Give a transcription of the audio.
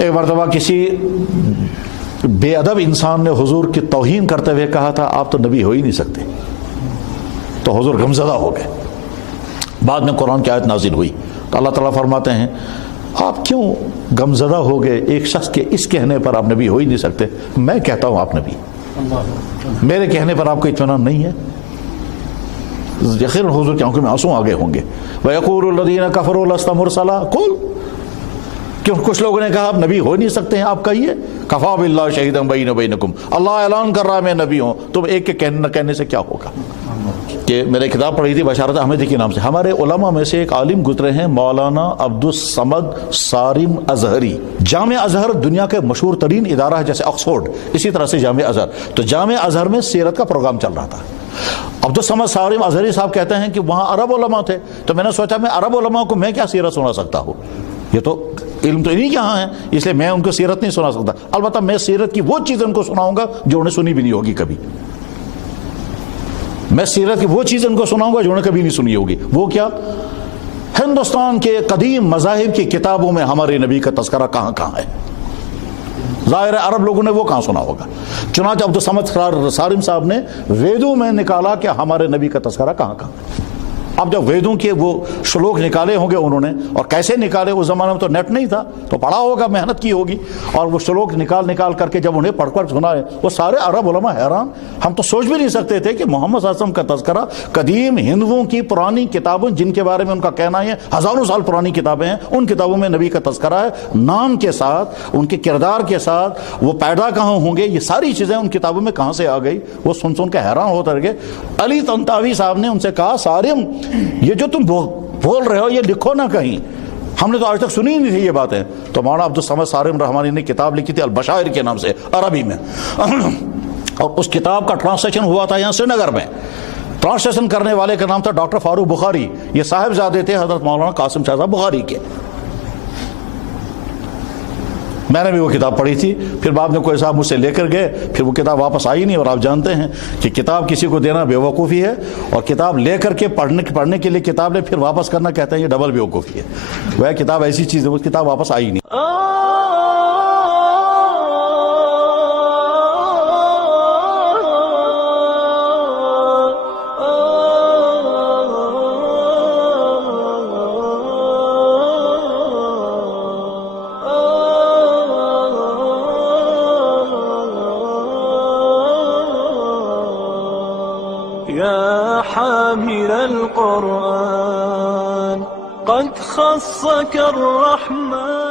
ایک مرتبہ کسی بے ادب انسان نے حضور کی توہین کرتے ہوئے کہا تھا آپ تو نبی ہو ہی نہیں سکتے، تو حضور غمزدہ ہو گئے۔ بعد میں قرآن کی آیت نازل ہوئی تو اللہ تعالیٰ فرماتے ہیں آپ کیوں غمزدہ ہو گئے ایک شخص کے اس کہنے پر آپ نبی ہو ہی نہیں سکتے، میں کہتا ہوں آپ نبی، میرے کہنے پر آپ کو اطمینان نہیں ہے؟ یقیناً حضور کی آنکھوں میں آنسو آگے ہوں گے۔ وَيَقُولُ الَّذِينَ كَفَرُوا لَسْتَ مُرْسَلًا قُلْ، کہ کچھ لوگوں نے کہا آپ نبی ہو نہیں سکتے ہیں، آپ کہیے کفا باللہ شہیدا بینی وبینکم، اللہ اعلان کر رہا ہے میں نبی ہوں، تم ایک کے کہنے سے کیا ہوگا؟ کہ میں نے کتاب پڑھی تھی بشارت احمدی کے نام سے، ہمارے علماء میں سے ایک عالم گزرے ہیں مولانا عبدالصمد صارم ازہری۔ جامع ازہر دنیا کے مشہور ترین ادارہ ہے جیسے آکسفورڈ، اسی طرح سے جامع ازہر، تو جامع ازہر میں سیرت کا پروگرام چل رہا تھا۔ عبدالصمد صارم ازہری صاحب کہتے ہیں کہ وہاں عرب علماء تھے، تو میں نے سوچا میں عرب علماء کو میں کیا سیرت سنا سکتا ہوں، یہ تو علم تو انہی کے یہاں ہے، اس لیے میں ان کو سیرت نہیں سنا سکتا، البتہ میں سیرت کی وہ چیز ان کو سناؤں گا جو انہیں سنی بھی نہیں ہوگی کبھی، میں سیرت کی وہ چیز ان کو سناؤں گا جو انہیں کبھی نہیں سنی ہوگی۔ وہ کیا؟ ہندوستان کے قدیم مذاہب کی کتابوں میں ہمارے نبی کا تذکرہ کہاں کہاں ہے؟ ظاہر ہے عرب لوگوں نے وہ کہاں سنا ہوگا، چنانچہ عبدالصمد صارم صاحب نے ویدوں میں نکالا کہ ہمارے نبی کا تذکرہ کہاں کہاں ہے۔ اب جب ویدوں کے وہ شلوک نکالے ہوں گے انہوں نے، اور کیسے نکالے، اس زمانے میں تو نیٹ نہیں تھا، تو پڑھا ہوگا، محنت کی ہوگی، اور وہ شلوک نکال کر کے جب انہیں پڑھ کر سنائے، وہ سارے عرب علماء حیران۔ ہم تو سوچ بھی نہیں سکتے تھے کہ محمد صلی اللہ علیہ وسلم کا تذکرہ قدیم ہندوؤں کی پرانی کتابوں جن کے بارے میں ان کا کہنا ہے ہزاروں سال پرانی کتابیں ہیں، ان کتابوں میں نبی کا تذکرہ ہے، نام کے ساتھ، ان کے کردار کے ساتھ، وہ پیدا کہاں ہوں گے، یہ ساری چیزیں ان کتابوں میں کہاں سے آ گئی۔ وہ سن کے حیران ہوتے رہ گئے۔ علی طنطاوی صاحب نے ان سے کہا صارم یہ جو تم بول رہے ہو یہ لکھو نہ کہیں، ہم نے تو آج تک سنی ہی نہیں تھی یہ باتیں۔ تو مولانا عبدالصمد صارم رحمانی نے کتاب لکھی تھی البشائر کے نام سے عربی میں، اور اس کتاب کا ٹرانسلیشن ہوا تھا یہاں سری نگر میں۔ ٹرانسلیشن کرنے والے کا نام تھا ڈاکٹر فاروق بخاری، یہ صاحبزادے تھے حضرت مولانا قاسم شاہ صاحب بخاری کے۔ میں نے بھی وہ کتاب پڑھی تھی، پھر بعد میں کوئی صاحب مجھ سے لے کر گئے، پھر وہ کتاب واپس آئی نہیں، اور آپ جانتے ہیں کہ کتاب کسی کو دینا بے وقوفی ہے، اور کتاب لے کر کے پڑھنے کے لیے کتاب لے پھر واپس کرنا کہتے ہیں یہ ڈبل بے وقوفی ہے۔ وہ کتاب ایسی چیز ہے، وہ کتاب واپس آئی نہیں۔ يا حامل القرآن قد خصك الرحمن